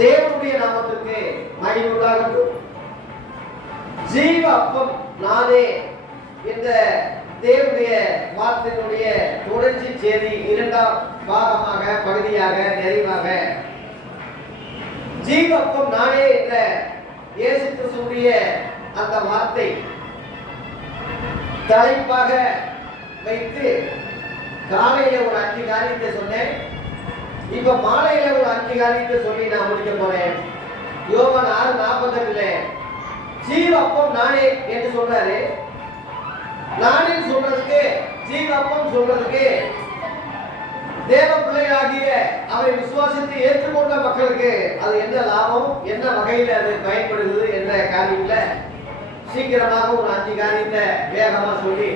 தேவனுடைய நாமத்திற்கு மகிமை உண்டாகட்டும். ஜீவ அப்பம் நானே என்ற தேவனுடைய வார்த்தையினுடைய தொடர்ச்சி செய்தி இரண்டாம் பாகமாக பகுதியாக நிறைவாக ஜீவ அப்பம் நானே என்ற இயேசு கிறிஸ்துவுடைய அந்த வார்த்தை தலைப்பாக வைத்து காலையில ஒரு 5 காரியத்தை சொன்னேன். இப்ப மாலையில ஒரு 5 காரியத்தை சொல்லி நான் முடிக்க போறேன். யோவான் 6:48 ஜீவ அப்பம் நானே என்று சொல்றாரு. நானே சொல்றதுக்கு ஜீவ அப்பம் சொல்றதுக்கு தேவ பிள்ளையாகிய அவரை விசுவாசித்து ஏற்றுக்கொண்ட மக்களுக்கு அது என்ன லாபம், என்ன வகையில் அது பயன்படுது என்ற காரியத்துல சீக்கிரமாக ஒரு 5 காரியத்தை வேகமா சொல்லி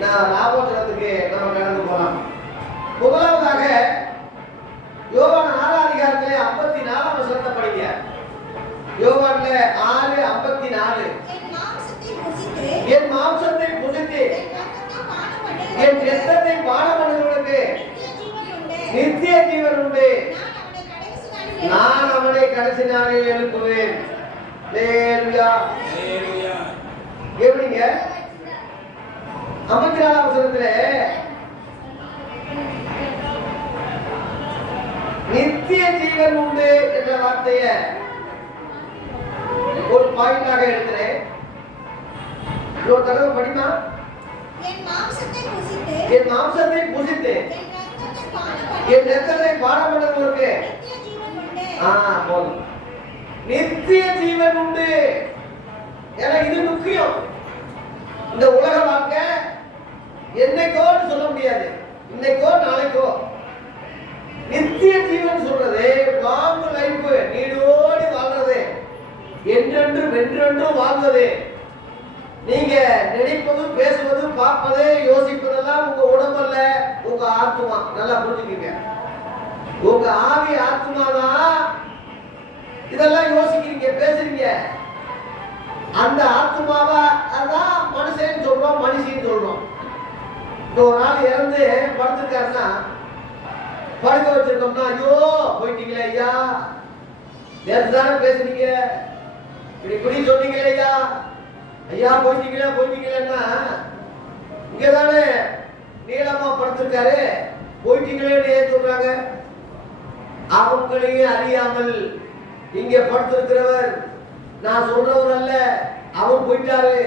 நான் லாபோத்தரத்துக்கு நம்ம கடந்து போலாம். முதலாவதாக யோவான் 6:54 படிங்க. யோவான்ல 6:54 என் மாம்சத்தை புசித்து என் இரத்தத்தை பானம் பண்ணுகிறவனுக்கு நித்திய ஜீவன் உண்டு, நான் அவனை கடைசி நாளில் எழுப்புவேன். எப்படிங்க 54 வசனத்துல நித்திய ஜீவன் உண்டு என்ற வார்த்தைய ஒரு பாயிண்டாக எடுக்கிறேன். ஒரு தடவை படிமா. என் மாம்சத்தை புசித்து என் இரத்தத்தை பானம் பண்ணுவதற்கு போதும் நித்திய ஜீவன் உண்டு. ஏன்னா இது முக்கியம். இந்த உலக வாழ்க்கை என்னைக்கோன்னு சொல்ல முடியாது, இன்னைக்கோ நாளைக்கோ. நித்திய ஜீவன் சொல்றது லாங் லைஃப், நீடோடி வாழ்றது, என்றென்றும் வென்றென்றும் வாழ்வது. நீங்க நினைப்பதும் பேசுவதும் பார்ப்பது யோசிப்பதெல்லாம் உங்க உடம்பல்ல, உங்க ஆத்மா. நல்லா புரிஞ்சுக்கீங்க. உங்க ஆவி ஆத்மாதான் இதெல்லாம் யோசிக்கிறீங்க, பேசுறீங்க. அந்த ஆத்மாவா அதான் மனுஷன் சொல்றோம், மனுஷன் சொல்றோம். ஒரு நாள் இறந்து படுத்திருக்காருன்னா படுக்க வச்சிருக்கோம்னா, ஐயோ போயிட்டீங்களே ஐயா, நேற்று தானே பேசுறீங்க, இப்படி சொன்னீங்களே ஐயா, ஐயா போயிட்டீங்களேன்னா இங்கதானே நீளமா படுத்திருக்காரு, போயிட்டீங்களேன்னு ஏன் சொல்றாங்க? அவங்களையும் அறியாமல் இங்க படுத்திருக்கிறவர் நான் சொல்றவர் அல்ல, அவர் போயிட்டாரு.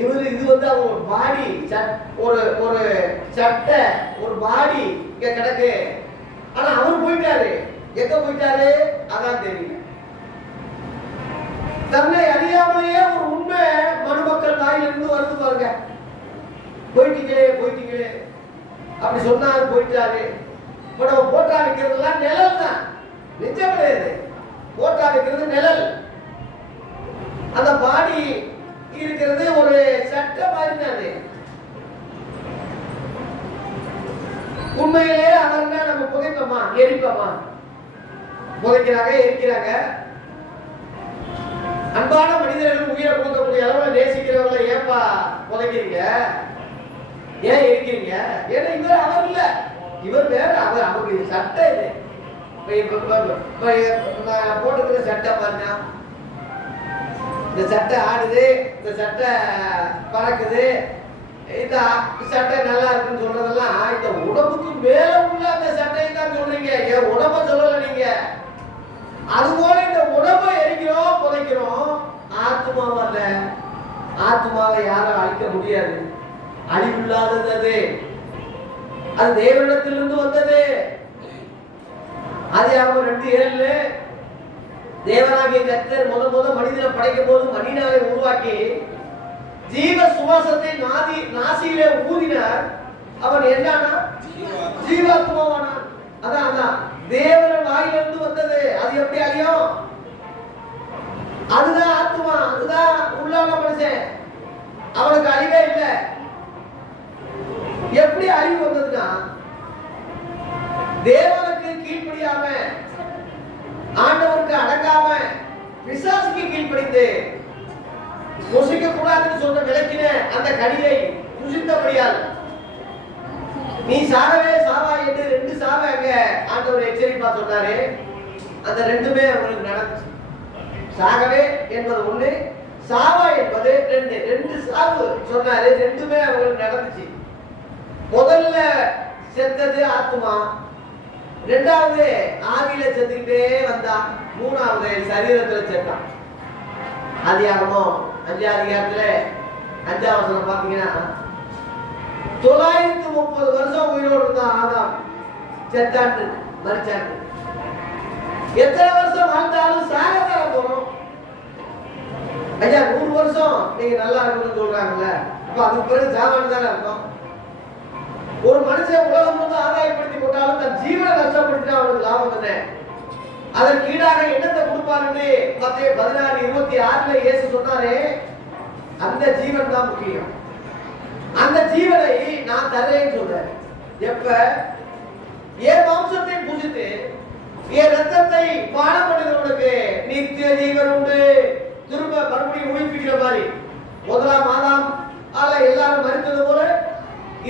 இவர் இது அவர் பாடி, ஒரு சட்டை, ஒரு பாடி இங்க கிடக்கு. ஆனா அவர் போயிட்டாரு. எங்க போயிட்டாரு அதான் தெரியல. தன்னை அறியாமலேயே ஒரு உண்மை மனுமக்கள் வாயிலிருந்து வருது பாருங்க. போயிட்டீங்களே அப்படி சொன்னாரு, போயிட்டாரு. இப்ப நம்ம போட்டா வைக்கிறதுலாம் நிழல் தான், நிஜம் கிடையாது. போட்டா வைக்கிறது நிழல். அந்த பாடி இருக்கிறது ஒரு சட்டை மாதிரி தானே. உண்மையிலே அவர்னா நம்ம புதைப்போமா, எரிப்போமா? எரிக்கிறாங்க. அன்பான மனிதர்கள் உயிரை கொடுக்கக்கூடிய அளவில் நேசிக்கிறவங்களை ஏன்பா புதைக்கிறீங்க, ஏன் எரிக்கிறீங்க? ஏன்னா இவர் அவர் இல்ல, இவர் வேற. அவருக்கு சட்டை இது. போட்டுக்கிற சட்டை பாருங்க, இந்த சட்டை ஆடுது, இந்த சட்டை பறக்குது, இந்த சட்டை நல்லா இருக்குன்னு சொல்றதெல்லாம் இந்த உடம்புக்கு மேல உள்ள அந்த சட்டையை தான் சொல்றீங்க, என் உடம்ப சொல்லல நீங்க. அதுபோல இந்த உடம்பை எரிக்கிறோம், புதைக்கிறோம். ஆத்மாவை அல்ல, ஆத்மாவை யாரும் அழிக்க முடியாது. அழிவில்லாதது அது, அது தேவனிடத்திலிருந்து வந்தது. ஆதியாகமம் 2:7 தேவனாகிய கர்த்தர் முத மனிதனை படைக்கும் போது மனிதனை உருவாக்கி ஜீவ சுவாசத்தை நாசியிலே ஊதினார். அவன் என்னன்னா ஜீவாத்மாவானான். அதான் தேவன் வாயிலிருந்து வந்தது. அது எப்படி அழியும்? அதுதான் ஆத்மா, அதுதான் உள்ளான மனுஷன். அவனுக்கு அழிவே இல்லை. எப்படி அழிவு வந்ததுன்னா, தேவனுக்கு கீழ்ப்படியாம, ஆண்டவருக்கு அடங்காம, பிசாசுக்கு கீழ்ப்படிந்து புசிக்க கூடாதுன்னு சொன்ன விளக்கின அந்த கனியை புசித்தபடியால் நீ சாகவே சாவா என்று 2 சாவை அங்க ஆண்டவர் எச்சரிப்பா சொன்னாரு. அந்த ரெண்டுமே அவங்களுக்கு நடந்துச்சு. சாகவே என்பது ஒண்ணு, சாவா என்பது ரெண்டு. ரெண்டு சாவு சொன்னாரு, ரெண்டுமே அவங்களுக்கு நடந்துச்சு. முதல்ல செத்தது ஆத்மா, ரெண்டாவது ஆவியில செத்துக்கிட்டே வந்தான், மூணாவது சரீரத்துல செத்தான். ஆதியாகமம் 5ஆம் அதிகாரத்துல 5ஆம் வசனம் பாத்தீங்கன்னா 930 வருஷம் உயிரோடு இருந்தான் ஆதாம். செத்தாண்டு மரிச்சாண்டு. எத்தனை வருஷம் வாழ்ந்தாலும் சாகத்தான் போறோம். ஐயா 100 வருஷம் நீங்க நல்லா இருக்கணும்னு சொல்றாங்கல்ல, அப்ப அதுக்கு பிறகு சாவான்னு தானே இருக்கும். ஒரு மனுஷன் உலகம் வந்து ஆதாயப்படுத்தி கொண்டாலும் தன் ஜீவனை நஷ்டப்படுத்தினா அவனுக்கு லாபம் தானே. அதற்கு ஈடாக என்னத்தை கொடுப்பாருன்னு மத்தேயு 16:26 இயேசு சொன்னாரே, அந்த ஜீவன் தான் முக்கியம். அந்த ஜீவனை நான் தரேன்னு சொல்றேன். எப்ப? என் மாம்சத்தை புசித்து என் ரத்தத்தை பானம் பண்ணுகிறவனுக்கு நித்திய ஜீவன் உண்டு. திரும்ப மறுபடியும் உயிர்ப்பிக்கிற மாதிரி. முதலாம் மாதம் எல்லாரும் மரித்தது போல,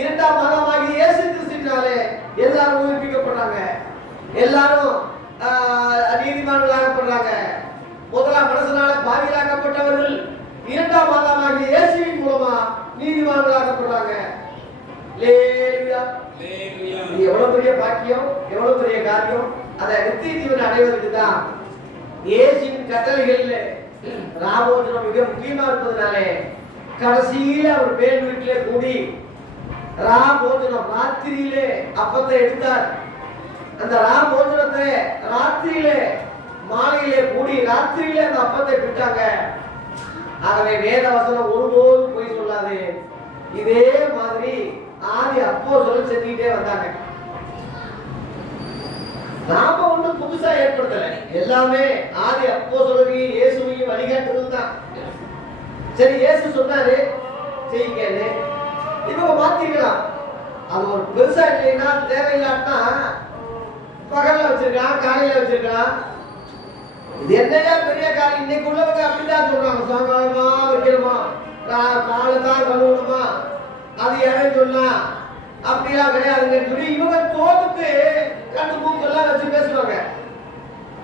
இரண்டாம் மாதமாகி இயேசு கிறிஸ்துவினாலே எல்லாரும் உயிர்ப்பிக்கப்படுறாங்க. எல்லாரும் நீதிமான்களாகப்படுறாங்க. முதலாம் மனசனால பாவிகளாக்கப்பட்டவர்கள் இரண்டாம் மாதமாகிய இயேசுவின் மூலமா நீதிமான்களாகப்படுறாங்க. எவ்வளவு பெரிய பாக்கியம், எவ்வளவு பெரிய காரியம். அதை நித்திய ஜீவன் அடைவதற்கு தான் இயேசுவின் கட்டளைகளில் ராமோஜனம் மிக முக்கியமா இருப்பதனாலே கடைசியில அவர் மேல் வீட்டிலே கூடி ராமோஜனம் ராத்திரியிலே அப்பத்தை எடுத்தார். அந்த ராமோஜனத்தை ராத்திரியிலே மாலையிலே கூடி ராத்திரியிலே அந்த அப்பத்தை பிட்டாங்க. ஆகவே வேத வசனம் ஒருபோதும் போய் சொல்லாது. இதே மாதிரி ஆதி அப்போஸ்தலர் செஞ்சுக்கிட்டே வந்தாங்க. நாம ஒண்ணும் புதுசா ஏற்படுத்தல, எல்லாமே ஆதி அப்போஸ்தலரையும் இயேசுவையும் வழிகாட்டுறது தான். சரி, இயேசு சொன்னாரு செய்யுங்கன்னு, இவங்க மாத்திக்கலாம். அது ஒரு பெருசா இல்லைன்னா தேவையில்லாட்டா பகல்ல வச்சிருக்கான், காலையில வச்சிருக்கான். இது என்னையா பெரிய காரியம். இன்னைக்கு உள்ளவங்க அப்படிதான் சொல்றாங்க, சாயங்காலமா வைக்கணுமா, காலை தான் கழுவணுமா, அது யாரும் சொல்லலாம், அப்படிலாம் கிடையாதுங்கன்னு சொல்லி இவங்க தோதுக்கு கண்டு மூக்கெல்லாம் வச்சு பேசுவாங்க.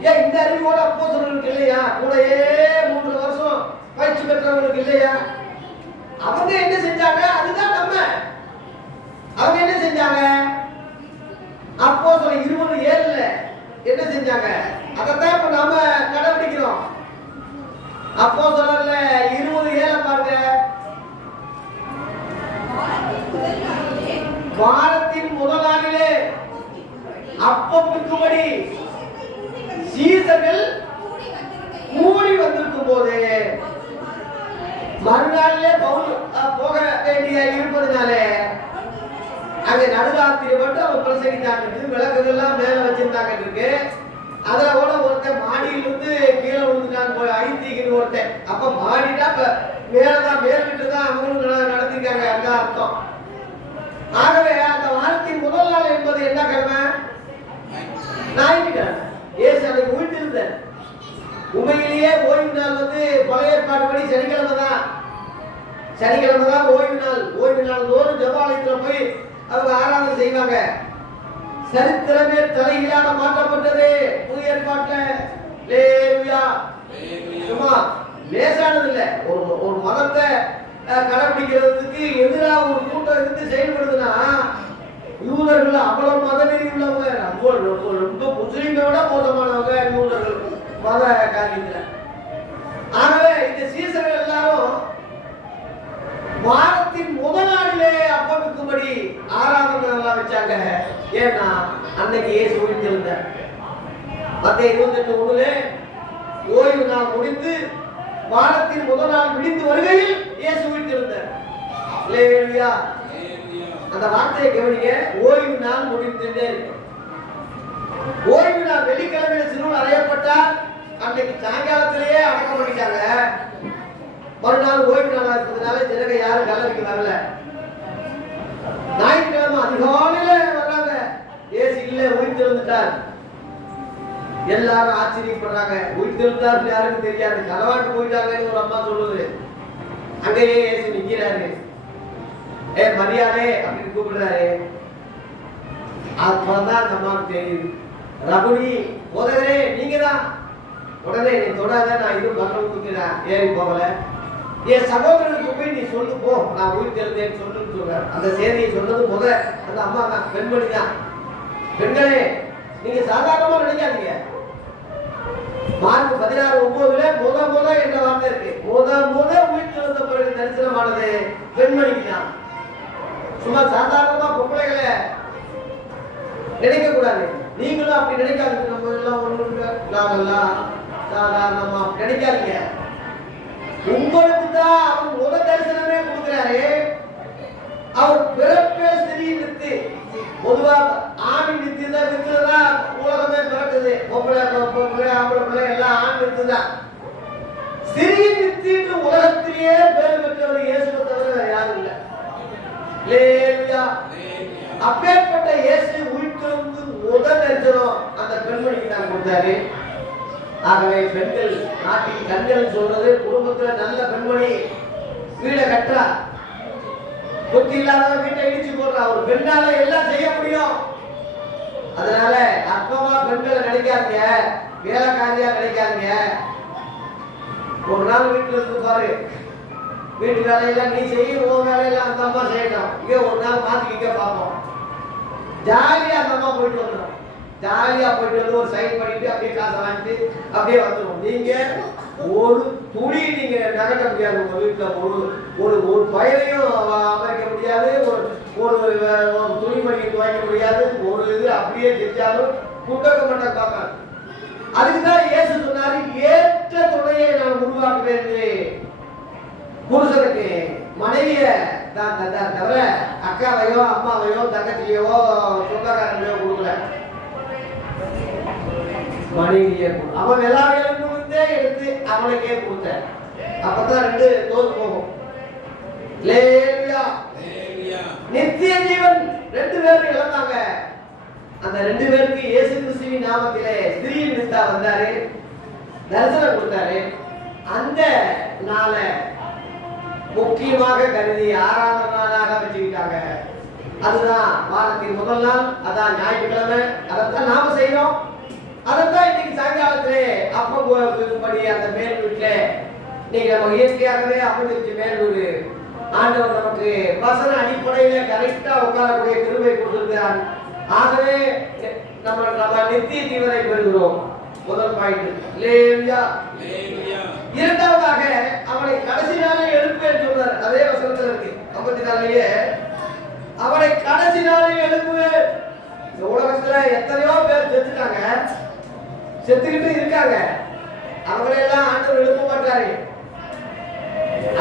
ஏன் இந்த அறிவோட அப்போஸ்தலர்களுக்கு இல்லையா? கூடயே 3 வருஷம் பயிற்சி பெற்றவங்களுக்கு இல்லையா? அவங்க என்ன செஞ்சாங்க? அதுதான் நம்ம. அவங்க என்ன செஞ்சாங்க? அப்போஸ்தலர் 20:7 என்ன செஞ்சாங்க? அதைத்தான் இப்ப நாம கடைபிடிக்கிறோம். அப்போஸ்தலர்ல 20:7 பாருங்க. வாரத்தின் முதல் நாளிலே அப்பமிக்கும்படி சீசர்கள் கூடி வந்திருக்கும் போது மறுநாளிலே பவுல் போக வேண்டிய இருப்பதுனாலே அங்க நடுராத்திரி மட்டும் அவன் பிரசங்கித்தாங்க. விளக்குகள்லாம் மேல வச்சிருந்தாங்க இருக்கு. அதுல கூட ஒருத்தன் மாடியிலிருந்து கீழே விழுந்துட்டான், போய் அழித்தீங்கன்னு ஒருத்தன். அப்ப மாடினா மேலதான், மேல் விட்டு தான் அவங்களும் நடத்திருக்காங்க. அதுதான் அர்த்தம். ஆகவே அந்த வாரத்தின் முதல் நாள் என்பது என்ன கிழமை? ஞாயிற்றுக்கிழமை. ஏசு அன்னைக்கு உயிர்த்திருந்தார். உண்மையிலேயே ஓய்வு நாள் வந்து பழைய ஏற்பாடுபடி சனிக்கிழமை தான். சனிக்கிழமை தான் ஓய்வு நாள். ஓய்வு நாள் தோறும் ஜெபாலயத்துல போய் அவங்க ஆராதனை செய்வாங்க. சரித்திரமே தலைகீழாக மாற்றப்பட்டது புதிய ஏற்பாட்டுல. சும்மா லேசானது இல்ல. ஒரு மதத்தை கடைபிடிக்கிறதுக்கு எதிராக ஒரு கூட்டம் இருந்து செயல்படுதுன்னா யூதர்கள் அவ்வளவு மதவெறி உள்ளவங்க, ரொம்ப முஸ்லீம்களோட மோசமானவங்க யூதர்கள் மத காரியத்துல. ஆகவே இந்த சீசர்கள் எல்லாரும் வாரத்தின் முதல் நாளிலே அப்பமிக்கும்படி ஆராதனை வச்சாங்க. ஏன்னா அன்னைக்கு இயேசு உயிர்த்தெழுந்தார். மத்தேயு 28:1 ஓய்வு நாள் முடிந்து வாரத்தின் முதல் நாள் விடிந்து வருகையில் இயேசு உயிர்த்தெழுந்தார். அல்லேலூயா. அந்த வார்த்தையை கவனிங்க. ஓய்வு நாள் முடிந்துட்டே இருக்கும். ஓய்வு நாள் வெள்ளிக்கிழமையில சிறுவன் அறையப்பட்டார். அன்னைக்கு சாயங்காலத்திலேயே அடக்கம் பண்ணிட்டாங்க. மறுநாள் ஓய்வு நாளா இருக்கிறதுனால ஜனங்க யாரும் கல்லறைக்கு வரல. ஞாயிற்றுக்கிழமை அதிகாலையில வர்றாங்க. இயேசு இல்ல, உயிர்த்தெழுந்துட்டார். எல்லாரும் ஆச்சரியப்படுறாங்க. உயிர்த்தெழுந்தார் யாருக்கும் தெரியாது, களவாட்டு போயிட்டாங்கன்னு ஒரு அம்மா சொல்லுது. அங்கேயே இயேசு நிக்கிறாரு. மரியாதை அப்படின்னு கூப்பிடுறாரு. அப்பதான் அந்த அம்மாவுக்கு தெரியுது, ரபுனி போதகரே நீங்க தான் உடனே நீ தொடாத, நான் இன்னும் பரலோகத்துக்கு நான் ஏறி போகல, என் சகோதரனுக்கு போய் நீ சொல்லு போ, நான் உயிர் தெரிந்தேன்னு சொல்லுன்னு சொல்றாரு. அந்த செய்தியை சொன்னது அந்த அம்மா தான், பெண்மணி தான். பெண்களே, நீங்க சாதாரணமா நினைக்காதீங்க. மார்க் 16:9 என்ற வார்த்தை இருக்கு. உயிர் தெழுந்த பிறகு தரிசனமானது பெண்மணிக்கு தான். சும்மா சாதாரணமா பொம்பளைகளை நினைக்க கூடாது. நீங்களும் அப்படி நினைக்காதீங்க. நம்ம எல்லாம் ஒண்ணு சாதாரணமா நினைக்காதீங்க. உங்களுக்கு தான் அவர் முதல் தரிசனமே கொடுக்கிறாரு. அவர் பிறப்பே ஸ்திரீயின் வித்து. பொதுவா ஆணின் வித்து தான், வித்துதான் உலகமே பிறக்குது. பொம்பளை ஆம்பளை பிள்ளை எல்லாம் ஆண் வித்து தான். ஸ்திரீயின் வித்து உலகத்திலேயே பேர் பெற்றவர் இயேசுவை தவிர வேற யாரும் இல்லை. அப்பேற்பட்ட இயேசு உயிர்த்தெழுந்து முதல் தரிசனம் அந்த பெண்மணிக்கு தான் கொடுத்தாரு. ஆகவே பெண்கள் நாட்டின் கண்கள் சொல்றது, குடும்பத்துல நல்ல பெண்மணி வீடை கட்டுறா, புத்தி இல்லாதவன் வீட்டை இடிச்சு போடுறா. ஒரு பெண்ணால எல்லாம் செய்ய முடியும். அதனால அற்பமா பெண்களை நினைக்காதீங்க, வேலைக்காரியா நினைக்காதீங்க. ஒரு நாள் வீட்டுல இருந்து பாரு, வீட்டு வேலையெல்லாம் நீ செய்ய, உன் வேலையெல்லாம் அந்த அம்மா செய்யணும். இங்க ஒரு நாள் மாத்திக்க பார்ப்போம். ஜாலியா அந்த அம்மா போயிட்டு வந்துடும். ஜாலியா போயிட்டு வந்து ஒரு சைன் பண்ணிட்டு அப்படியே காசை வாங்கிட்டு அப்படியே வந்துடும். நீங்க ஒரு துணி நீங்க நகட்ட முடியாது. உங்க வீட்டுல ஒரு பயனையும் அமைக்க முடியாது. ஒரு துணி மணிக்கு வாங்க முடியாது. ஒரு இது அப்படியே செஞ்சாலும் குட்டக்க மாட்ட பார்க்காது. அதுக்குதான் இயேசு சொன்னாரு, ஏற்ற துணையை நான் உருவாக்குவேன். புருஷனுக்கு மனைவிய தான் தந்தார் தவிர அக்காவையோ அம்மாவையோ தங்கச்சியோ சொந்தக்காரங்களையோ கொடுக்கல. மனைவியை அவன் எல்லா வேலையிலிருந்தே எடுத்து அவனுக்கே கொடுத்த. அப்பதான் ரெண்டு தோது போகும். நித்திய ஜீவன் ரெண்டு பேரும் இழந்தாங்க. அந்த ரெண்டு பேருக்கு இயேசு கிறிஸ்துவின் நாமத்திலே ஸ்திரீயின் வித்தா வந்தாரு, தரிசனம் கொடுத்தாரு. அந்த நாளை முக்கியமாக கருதி 6ஆவது நாளாக வச்சுக்கிட்டாங்க. அதுதான் வாரத்தின் முதல் நாள், அதான் ஞாயிற்றுக்கிழமை. அதைத்தான் நாம செய்யறோம். அதைத்தான் இன்னைக்கு சாயங்காலத்திலே அப்படி அந்த மேல் வீட்டுல இன்னைக்கு நம்ம இயற்கையாகவே அமைஞ்சிருச்சு. மேல் வீடு ஆண்டவர் நமக்கு வசன அடிப்படையில கரெக்டா உட்காரக்கூடிய கிருபை கொடுத்திருக்கிறார். ஆகவே நம்ம நித்திய ஜீவனை பெறுகிறோம். முதல் பாயிண்ட். இரண்டாவதாக அவனை கடைசி நாளே எழுப்புவேன் சொல்றார். அதே வசனத்துல இருக்கு 54லயே அவனை கடைசி நாளே எழுப்புவேன். இந்த உலகத்துல எத்தனையோ பேர் செத்துட்டாங்க, செத்துக்கிட்டு இருக்காங்க. அவங்களெல்லாம் ஆண்டவர் எழுப்ப மாட்டாரு.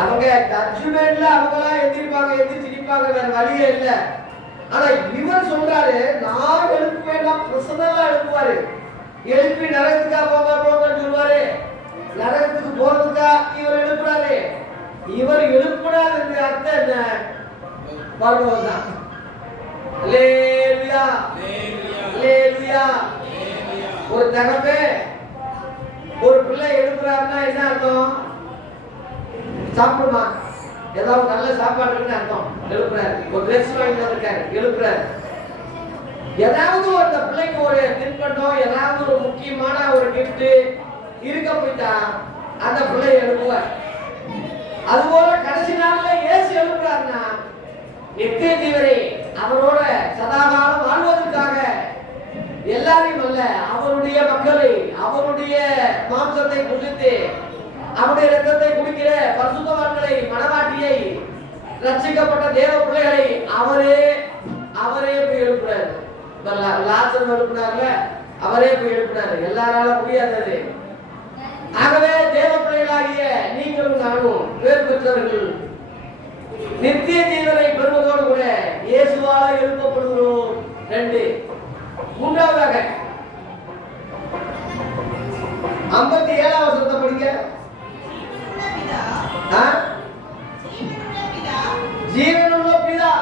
அவங்க ஜட்ஜ்மென்ட்ல அவங்களாம் எந்திரிப்பாங்க, வேற வழியே இல்லை. ஆனா இவர் சொல்றாரு, நான் எழுப்புவேன், பிரசன்னலா எழுப்புவாரு. எழுப்பி நரகத்துக்கா போங்கன்னு சொல்லுவாரு. நரகத்துக்கு போறதுக்கா இவர் எழுப்புறாரு. இவர் எழுப்புறாரு அர்த்தம் என்ன? பரலோகம் தான். அல்லேலூயா, அல்லேலூயா. ஒரு தகப்பே ஒரு பிள்ளை எழுப்புறாருன்னா என்ன அர்த்தம்? சாப்பிடுமா, ஏதாவது நல்ல சாப்பாடு இருக்குன்னு அர்த்தம். எழுப்புறாரு. ஒரு ட்ரெஸ் வாங்கி வந்திருக்காரு, எழுப்புறாரு. ஏதாவது அந்த பிள்ளைக்கு ஒரு தின்பண்டம், ஏதாவது ஒரு முக்கியமான ஒரு கிஃப்ட் இருக்க போயிட்டா அந்த பிள்ளை எழுப்புவார். அதுபோல கடைசி நாள்ல இயேசு எழுப்புறாருன்னா நித்திய ஜீவனை அவரோட சதாகாலம் வாழ்வதற்காக எல்லாரையும் அல்ல, அவருடைய மக்களை, அவருடைய மாம்சத்தை புசித்து அவருடைய ரத்தத்தை குடிக்கிற பரிசுத்தவான்களை, மனவாட்டியை, ரட்சிக்கப்பட்ட தேவ பிள்ளைகளை அவரே போய் எழுப்புறாரு. லாசர் எழுப்பினார்ல, அவரே போய் எழுப்பினாரு. எல்லாரால முடியாதது. ஆகவே தேவ பிள்ளைகளாகிய நீங்களும் நானும் பேர் பெற்றவர்கள் நித்திய ஜீவனை பெறுவதோடு கூட இயேசுவால எழுப்பப்படுகிறோம். 2. மூன்றாவதாக 57ஆம் வசனத்தை படிக்க. ஜீவனுள்ள பிதா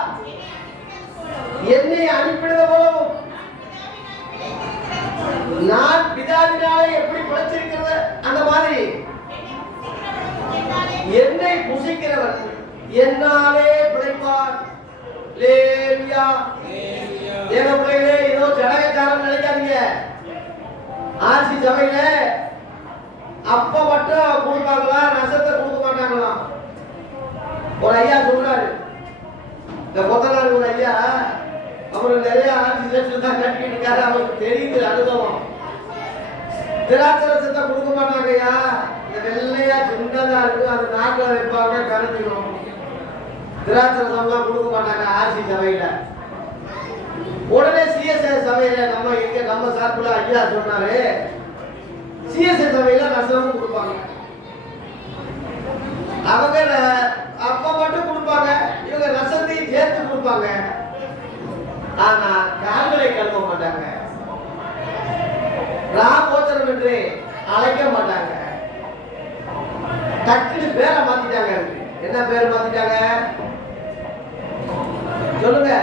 என்னை அனுப்பினது போலவும் நான் பிதாவினாலே எப்படி பிழைச்சிருக்கிறது அந்த மாதிரி என்னை புசிக்கிறவர் என்னாலே பிழைப்பார். லேலுயா. தேவ பிள்ளைகளே, ஏதோ ஜடகச்சாரம் நினைக்காதீங்க. ஆர்சி சபையில அப்ப மட்டும் கொடுப்பாங்களா, ரசத்தை கொடுக்க மாட்டாங்களாம். ஒரு ஐயா சொல்றாரு, இந்த கொத்தனார் ஒரு ஐயா, அவரு நிறைய ஆட்சி சேர்த்து தான் கட்டிக்கிட்டு இருக்காரு, அவருக்கு தெரியுது அனுபவம். திராட்சை ரசத்தை கொடுக்க மாட்டாங்க ஐயா, இந்த வெள்ளையா சின்னதா இருக்கு, அது நாக்கில் வைப்பாங்க, கரைஞ்சிடும். திராட்சை ரசம்லாம் கொடுக்க மாட்டாங்க ஆட்சி சபையில. உடனே சிஎஸ்ஐ சபையில நம்ம சார்பில் ஐயா சொன்னாரு, சிஎஸ்ஐ சபையில ரசமும் கொடுப்பாங்க. அவங்க அப்ப மட்டும் கொடுப்பாங்க, இவங்க ரசத்தையும் சேர்த்து கொடுப்பாங்க. ஆனா கால்களை கழுவ மாட்டாங்க, ராபோஜனம் என்று அழைக்க மாட்டாங்க. டக்குனு பேரை மாத்திட்டாங்க. என்ன பேர் மாத்திட்டாங்க சொல்லுங்க?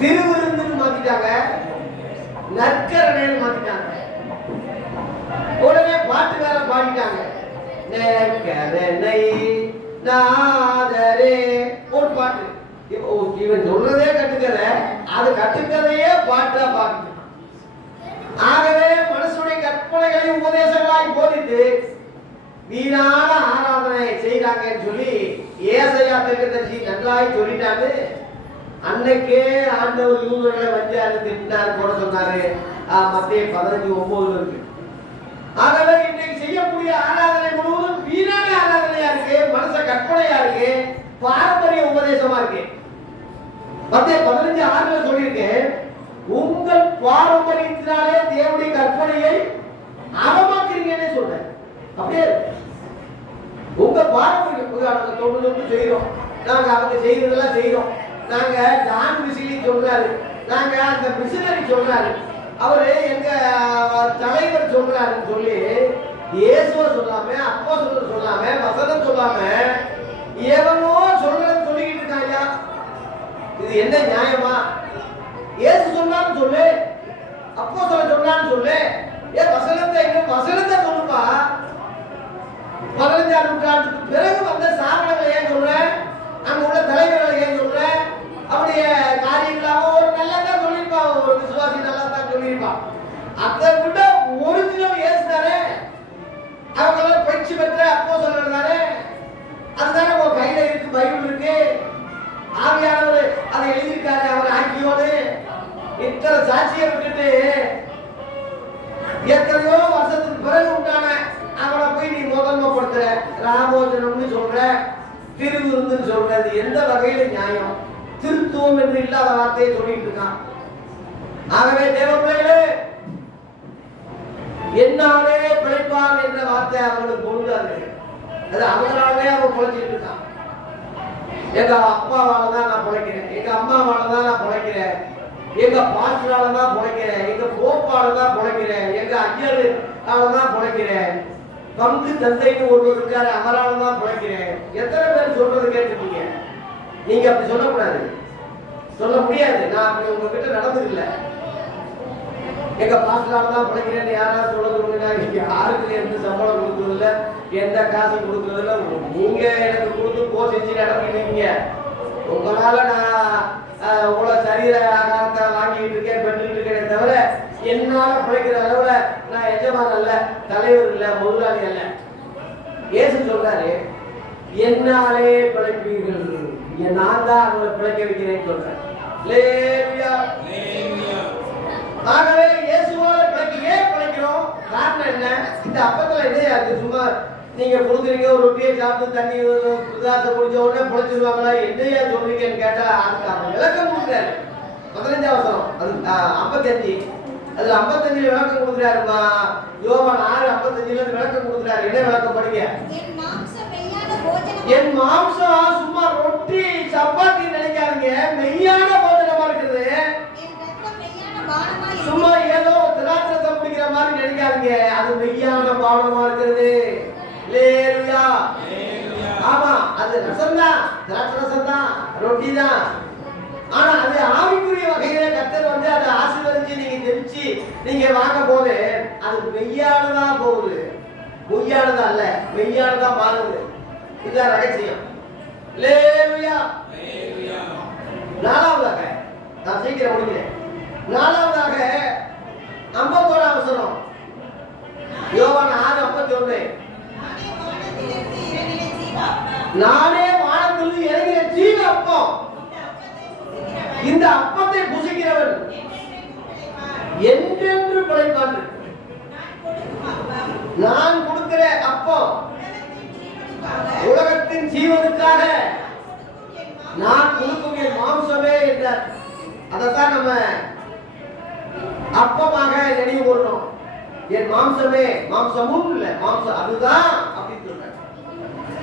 திருவிருந்துன்னு மாத்திட்டாங்க, நற்கரணைன்னு மாத்திட்டாங்க. உடனே பாட்டு வேற பாடிட்டாங்க, நற்கரணை நாதரே ஒரு பாட்டு. இவன் சொல்றதே கட்டுக்கதை, அது கட்டுக்கதையே பாட்டா பாட்டு. ஆகவே மனசுடைய கற்பனைகளை உபதேசங்களாய் போதித்து வீணான ஆராதனை செய்யறாங்கன்னு சொல்லி ஏசாயா தீர்க்கதரிசி நன்றாய் சொல்லிட்டாரு. அன்னைக்கே ஆண்டவர் யூதர்களை வந்து அது திட்டினார் போட சொன்னாரு. மத்திய 15:9 இருக்கு. ஆகவே இன்னைக்கு செய்யக்கூடிய ஆராதனை முழுவதும் வீணான ஆராதனையா இருக்கு, மனச கற்பனையா இருக்கு, பாரம்பரிய உபதேசமா இருக்கு. மத்திய 15:6 சொல்லியிருக்கேன், உங்கள் பாரம்பரியத்தினாலே தேவனுடைய கற்பனையை அவமாக்குறீங்கன்னே சொல்றேன். அப்படியே உங்க பாரம்பரியம் தொண்டு செய்யறோம், நாங்க அவங்க செய்யறதெல்லாம் செய்யறோம். நாங்க ஜான் மிஷினரி சொல்றாரு, நாங்க அந்த மிஷினரி சொல்றாரு, அவரு எங்க தலைவர் சொல்றாருன்னு சொல்லி இயேசுவ சொல்லாம, அப்போஸ்தலர் சொல்லாம, வசனம் சொல்லாம எவனோ சொல்றேன்னு சொல்லிக்கிட்டு இருக்காங்க. இது என்ன நியாயமா? இயேசு சொன்னான்னு சொல்லு, அப்போஸ்தலர் சொன்னான்னு சொல்லு, ஏன் வசனத்தை சொல்லுப்பா. 15ஆம் நூற்றாண்டுக்கு பிறகு வந்த சாதனைகளை ஏன் சொல்ற? அங்க உள்ள தலைவர்களை ஏன் சொல்ற? அவருடைய காரியங்களாக ஒரு நல்லதான் சொல்லியிருப்பான், ஒரு விசுவாசி நல்லா தான் சொல்லியிருப்பான். அதை விட ஒரிஜினல் இயேசு தானே, அவங்களாம் பயிற்சி பெற்ற அப்போஸ்தலர் தானே, அதுதானே உங்க கையில இருக்கு, பைபிள் இருக்கு, ஆவியானவர் அதை எழுதியிருக்காரு, அவர் ஆக்கியோடு இத்தனை சாட்சியை விட்டுட்டு எத்தனையோ வருஷத்துக்கு பிறகு உண்டான அவனை போய் நீ முதன்மைப்படுத்துற, ராமோஜனம்னு சொல்ற, திருவிருந்துன்னு சொல்றது எந்த வகையில நியாயம்? திருத்துவம் என்று இல்லாத வார்த்தையை சொல்லிட்டு இருக்கான். ஆகவே தேவ பிள்ளைகளே, என்னாலே பிழைப்பான் என்ற வார்த்தை அவங்களுக்கு பொருந்தாது. அது அவங்களாலே அவன் பிழைச்சிட்டு இருக்கான். எங்க அப்பாவால தான் நான் பிழைக்கிறேன், எங்க அம்மாவால தான் நான் பிழைக்கிறேன், எங்க பாஸ்டரால தான் பிழைக்கிறேன், எங்க போப்பால தான் பிழைக்கிறேன், எங்க ஐயரால தான் பிழைக்கிறேன், பங்கு தந்தைன்னு ஒருவர் இருக்காரு அவரால தான் பிழைக்கிறேன். எத்தனை பேர் சொல்றது கேட்டுருக்கீங்க? நீங்க அப்படி சொல்லக்கூடாது, சொல்ல முடியாது. நான் அப்படி உங்ககிட்ட நடந்ததில்லை. எங்க பாஸ்டரால தான் பிழைக்கிறேன்னு யாராவது சொல்லுங்க. யாருக்கு எந்த சம்பளம் கொடுக்கறது இல்லை, எந்த காசு கொடுக்கறது இல்லை. நீங்க எனக்கு கொடுத்து போ செஞ்சு நடக்கிறீங்க. உங்களால நான் உங்களை சரீர ஆகாரத்தை வாங்கிட்டு இருக்கேன், பெற்றுட்டு இருக்கேனே தவிர என்னால பிழைக்கிற அளவுல நான் எஜமான் அல்ல, தலைவர் இல்ல, முதலாளி அல்ல. இயேசு சொல்றாரு, என்னாலே பிழைப்பீர்கள், நான் தான் அவங்களை பிழைக்க வைக்கிறேன்னு சொல்றேன். ஆகவே இயேசுவால பிழைக்கிறோம். காரணம் என்ன? இந்த அப்பத்துல என்னையா இருக்கு? சும்மா நீங்க கொடுக்குறீங்க, ஒரு ரொட்டியை சாப்பிட்டு தண்ணி புதாசை குடிச்ச உடனே பிழைச்சிருவாங்களா? என்னையா சொல்றீங்கன்னு கேட்டா அதுக்கு அவன் விளக்கம் கொடுக்குறாரு. 15ஆம் வசனம், அது 55, அதுல 55 விளக்கம் கொடுக்குறாருமா. யோவான் 6:55 விளக்கம் கொடுக்குறாரு. என்ன விளக்கம் படிங்க? என் மாம்சம் சும்மா ரொட்டி சப்பாத்தி நினைக்காதீங்க, மெய்யான போஜனமா இருக்குது. சும்மா ஏதோ திராட்சை குடிக்கிற மாதிரி நினைக்காதீங்க, அது மெய்யான பானமா இருக்கிறது. ஆமா, அது ரசம் தான், திராட்சை ரசம் தான், ரொட்டி தான். ஆனா அது ஆவிக்குரிய வகையில கர்த்தர் வந்து அதை ஆசீர்வதிச்சு நீங்க ஜெபிச்சு நீங்க வாங்க போது அது மெய்யானதா போகுது, பொய்யானதா அல்ல, மெய்யானதா மாறுது. இதுதான் ரகசியம். நாலாவதாக நான் சீக்கிரம் முடிக்கிறேன். நாலாவதாக 51ஆம் வசனம், யோவான் நானே வானத்திலிருந்து இறங்கிற ஜீவ அப்பம். இந்த அப்பத்தை புசிக்கிறவன் என்றென்று பிழைப்பான். நான் கொடுக்கிற அப்பம் உலகத்தின் ஜீவனுக்காக நான் கொடுக்கும் என் மாம்சமே என்றார். அதைத்தான் நம்ம அப்பமாக நினைவு கூறணும். என் மாம்சமே, மாம்சமும் இல்ல மாம்சம் அதுதான் அப்படின்னு சொல்றார்.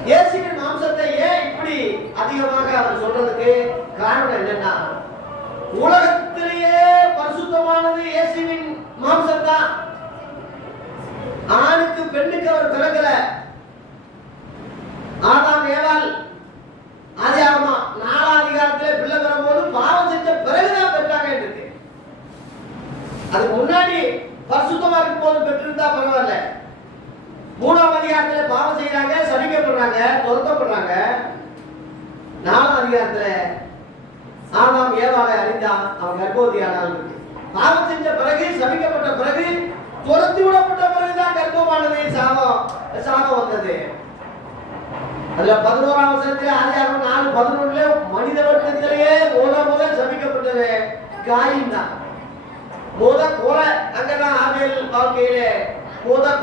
இயேசுவின் மாம்சத்தை ஏன் இப்படி அதிகமாக அவர் சொல்றதுக்கு காரணம் என்னன்னா, உலகத்திலேயே பரிசுத்தமானது இயேசுவின் மாம்சம் தான். ஆணுக்கு பெண்ணுக்கு அவர் பிறக்கல. ஆதாம் ஏவாள் ஆதியாகம 4ஆம் அதிகாரத்திலே பிள்ளை பெறும்போது பாவம் செஞ்ச பிறகுதான் பெற்றாங்க இருக்கு. அதுக்கு முன்னாடி பரிசுத்தமா இருக்கும் போது பெற்றிருந்தா பரவாயில்ல. 3ஆம் அதிகாரத்துல பாவம் செய்யறாங்க, சபிக்கப்படுறாங்க, துரத்தப்படுறாங்க. 4ஆம் அதிகாரத்துல ஆதாம் ஏவாளை அறிந்தான், அவன் கர்ப்பவதியானாள். பாவம் செஞ்ச பிறகு, சபிக்கப்பட்ட பிறகு, துரத்தி விடப்பட்ட பிறகுதான் கர்ப்பமானது, சாபம் வந்தது. அதுல 11ஆம் வசனத்துல ஆதியாகமம் 4:11 மனித வர்க்கத்திலேயே முதல் சபிக்கப்பட்டது காயின் தான். கொலை அங்கதான் ஆபேல் வாழ்க்கையில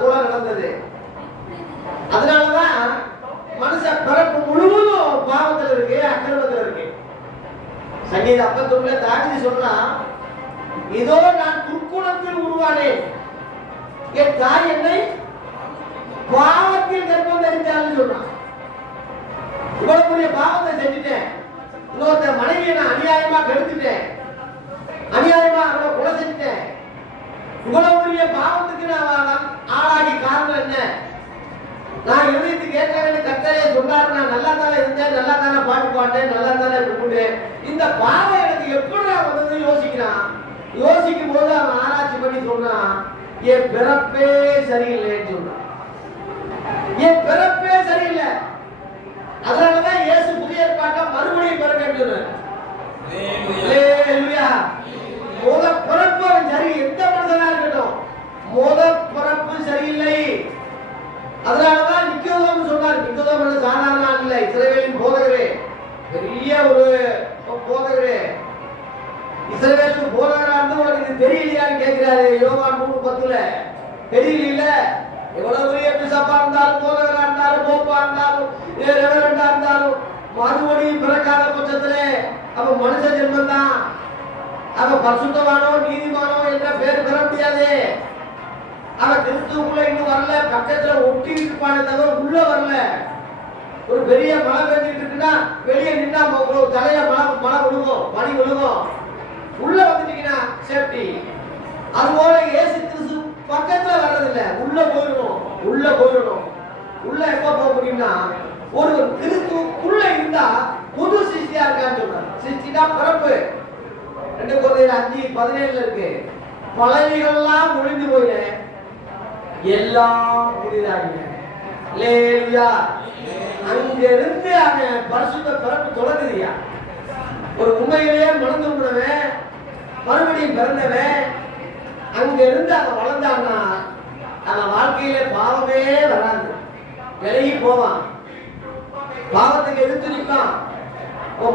கொலை நடந்தது. அதனாலதான் மனுஷ பிறப்பு முழுவதும் பாவத்தில் இருக்கு, அக்கிரமத்தில் இருக்கு. சங்கீதம் 51 தாவீது சொல்றான், இதோ நான் துர்க்குணத்தில் உருவானேன், என் தாய் என்னை பாவத்தில் கர்ப்பம் தரித்தாள்னு சொல்றான். இவ்வளவு பெரிய பாவத்தை செஞ்சுட்டேன், இன்னொருத்த மனைவியை நான் அநியாயமா கெடுத்துட்டேன், அநியாயமா அவனை கொலை செஞ்சுட்டேன். இவ்வளவு பெரிய பாவத்துக்கு நான் ஆளாகி காரணம் என்ன? நான் இருதயத்துக்கு கேட்டேன்னு கர்த்தரே சொன்னார். நான் நல்லா தானே இருந்தேன், நல்லா தானே பாட்டு பாட்டேன், நல்லா தானே இருந்தேன். இந்த பாவம் எனக்கு எப்படி வந்தது யோசிக்கிறான். யோசிக்கும் போது அவன் ஆராய்ச்சி பண்ணி சொன்னான், என் பிறப்பே சரியில்லைன்னு சொன்னான். என் பிறப்பே சரியில்லை. அதனாலதான் இயேசு புதிய ஏற்பாட்டை மறுபடியும் பிறக்க சொன்னார். பிறப்பு சரி, எந்த மனிதனா இருக்கட்டும், பிறப்பு சரியில்லை. அதனாலதான் நிக்கோதேமு சொன்னார். நிக்கோதேமு சாதாரண ஆள் இல்லை, இஸ்ரவேலின் போதகரே, பெரிய ஒரு போதகரே. இஸ்ரவேலுக்கு போதகரா இருந்து உனக்கு இது தெரியலையான்னு கேட்கிறாரு. யோவான் 3:10 தெரியல. எவ்வளவு பெரிய பிசப்பா இருந்தாலும், போதகரா இருந்தாலும், போப்பா இருந்தாலும், ரெவரண்டா இருந்தாலும், மறுபடியும் பிறக்காத பட்சத்திலே அவ மனுஷ ஜென்மம் தான். அவ பரிசுத்தவானோ நீதிமானோ என்ற பேர் பெற முடியாது. அவ கிறிஸ்துவுக்குள்ள இன்னும் வரல, பக்கத்துல ஒட்டிட்டு இருப்பானே தவிர உள்ள வரல. ஒரு பெரிய மழை பெஞ்சிட்டு இருக்குன்னா வெளியே நின்னா தலையில மழை விழுவோம், பனி விழுவோம். உள்ள வந்துட்டீங்கன்னா சேஃப்டி. அதுபோல இயேசு கிறிஸ்து பக்கத்துல வர்றதில்ல, உள்ள போயிடணும். உள்ள எப்ப போக முடியும்னா, ஒரு கிறிஸ்துவுக்குள்ள இருந்தா புது சிருஷ்டியா இருக்கான்னு சொல்றாங்க. சிருஷ்டினா பிறப்பு. 2 கொரிந்தியர் 5:17 இருக்கு. பழையவைகள்லாம் ஒழிந்து போயின, எல்லாம் புதிதாகின. அல்லேலூயா. அங்க இருந்து அவன் பரிசுத்த பிறப்பு தொடங்குதியா. ஒரு உண்மையிலேயே மனம் திரும்பினவன், மறுபடியும் பிறந்தவன், அங்க இருந்து அவன் வளர்ந்தான்னா அவன் வாழ்க்கையில பாவமே வராது, விலகி போவான், பாவத்துக்கு எதிர்த்து நிற்பான்.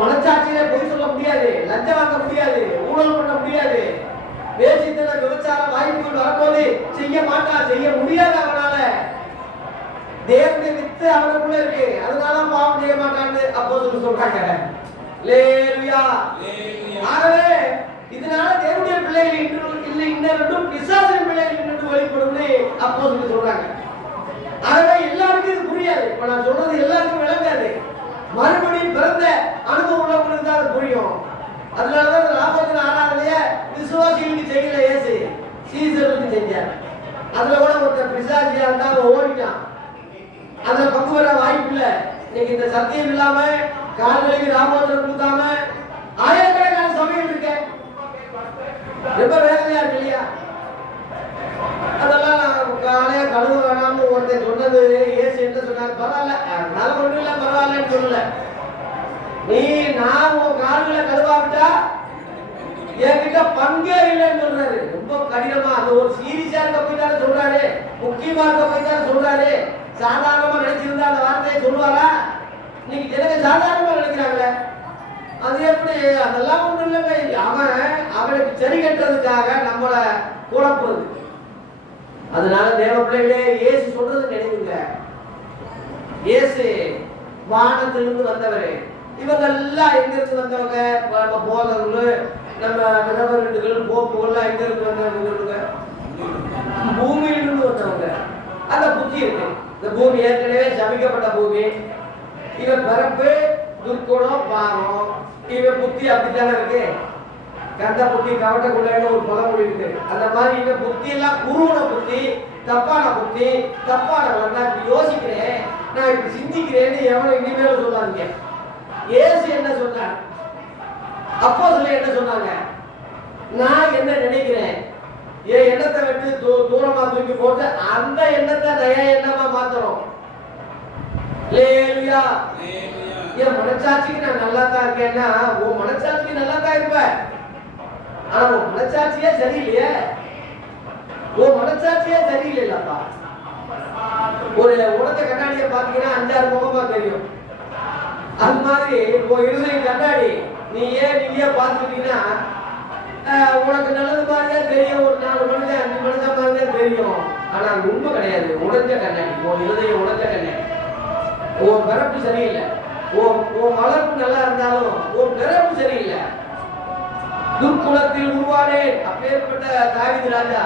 மனச்சாட்சியில பொய் சொல்ல முடியாது, லஞ்சம் வாங்க முடியாது, ஊழல் பண்ண முடியாது, வேசித்தன விபச்சாரம் வாய்ப்புகள் வரும்போது செய்ய மாட்டான், செய்ய முடியாது. அவனால தேவனுடைய வித்து அவனுக்குள்ள இருக்கு, அதனால பாவம் செய்ய மாட்டான்னு அப்போஸ்தலர் சொல்றாங்க. அல்லேலூயா. ஆகவே இதனால தேவனுடைய பிள்ளைகள் இல்லை, இன்னும் பிசாசின் பிள்ளைகள் இன்னும் வெளிப்படும்னு அப்போஸ்தலர் சொல்றாங்க. ஆகவே எல்லாருக்கும் இது புரியாது. இப்ப நான் சொல்றது எல்லாருக்கும் விளங்காது. மறுபடியும் பிறந்த அனுபவம் உள்ளவங்களுக்கு தான் அது புரியும். அதனாலதான் 46 விசுவாசிகளுக்கு செய்யல இயேசு, சீசருக்கு செஞ்சார். அதுல கூட ஒருத்தர் பிசாசியா இருந்தா ஓடிட்டான். அதுல பங்கு வர வாய்ப்பு இல்லை. இன்னைக்கு இந்த சத்தியம் இல்லாம கால்களுக்கு ராமோதரம் கொடுக்காம ஆயிரக்கணக்கான சமயம் இருக்க, ரொம்ப வேதனையா இருக்கு இல்லையா? அதெல்லாம் காலையா கழுவ வேணாம்னு ஒருத்தர் சொன்னது இயேசு என்ன சொன்னார்? பரவாயில்ல, அதனால ஒன்றும் இல்லை, பரவாயில்லன்னு சொல்லல. நான் உன் கால்களை கழுவாவிட்டா என்கிட்ட பங்கே இல்லைன்னு சொல்றாரு. ரொம்ப கடினமா, அது ஒரு சீரியஸா இருக்க போயிட்டாரு சொல்றாரு, முக்கியமா இருக்க போயிட்டாரு சொல்றாரு. சாதாரணமா நினைச்சிருந்தா அந்த வார்த்தையை சொல்லுவாரா? இன்னைக்கு ஜனங்க சாதாரணமா நினைக்கிறாங்களே. அது எப்படி? அதெல்லாம் ஒண்ணும் இல்லைங்க. அவனுக்கு சரி கட்டுறதுக்காக நம்மளை குழப்புறது. அதனால தேவ பிள்ளைகளே, இயேசு சொல்றது நினைவுங்க. இயேசு வானத்திலிருந்து வந்தவர். இவங்க எல்லாம் எங்க இருந்து வந்தவங்க? நம்ம போதவர்கள், நம்ம விதவர்கள், போப்புகள்லாம் எங்க இருந்து வந்தவங்க? பூமியிலிருந்து வந்தவங்க. அந்த புத்தி இருக்கு. இந்த பூமி ஏற்கனவே சபிக்கப்பட்ட பூமி. இவன் பிறப்பு துர்க்குணம் பாவம். இவன் புத்தி அப்படித்தானே இருக்கு. கண்ட புத்தி கவட்டக்குள்ளேன்னு ஒரு பழமொழி இருக்கு. அந்த மாதிரி இவன் புத்தி எல்லாம் குருவன புத்தி, தப்பான புத்தி, தப்பான நான் இப்படி யோசிக்கிறேன், நான் இப்படி சிந்திக்கிறேன்னு எவனை இனிமேலும் சொல்லாதீங்க. இயேசு என்ன சொன்னார்? அப்போஸ்தலர் என்ன சொன்னாங்க? நான் என்ன நினைக்கிறேன், என் எண்ணத்தை விட்டு தூரமா தூக்கி போட்டு அந்த எண்ணத்தை நய எண்ணமா மாத்தணும். ஹல்லேலூயா. என் மனசாட்சிக்கு நான் நல்லா தான் இருக்கேன்னா, உன் மனசாட்சிக்கு நல்லா தான் இருப்ப. ஆனா உன் மனசாட்சியே சரியில்லையே. உன் மனசாட்சியே சரியில்லைல்லப்பா. ஒரு உடத்த கண்ணாடியை பார்த்தீங்கன்னா 5-6 முகமா தெரியும். அது மாதிரி உன் இருதயம் கண்ணாடி நீயே பார்த்துக்கிட்டீங்கன்னா உனக்கு நல்லது மாதிரியே தெரியும். ஒரு 4 மனுஷன் 5 மனுஷன் மாதிரியே தெரியும். ஆனா உண்மை கிடையாது. உடைஞ்ச கண்ணாடி. உன் இருதயம் உடைஞ்ச கண்ணாடி. உன் பிறப்பு சரியில்லை. உன் வளர்ப்பு நல்லா இருந்தாலும் உன் பிறப்பு சரியில்லை. துர்க்குணத்தில் உருவானேன். அப்பேற்பட்ட தாவீது ராஜா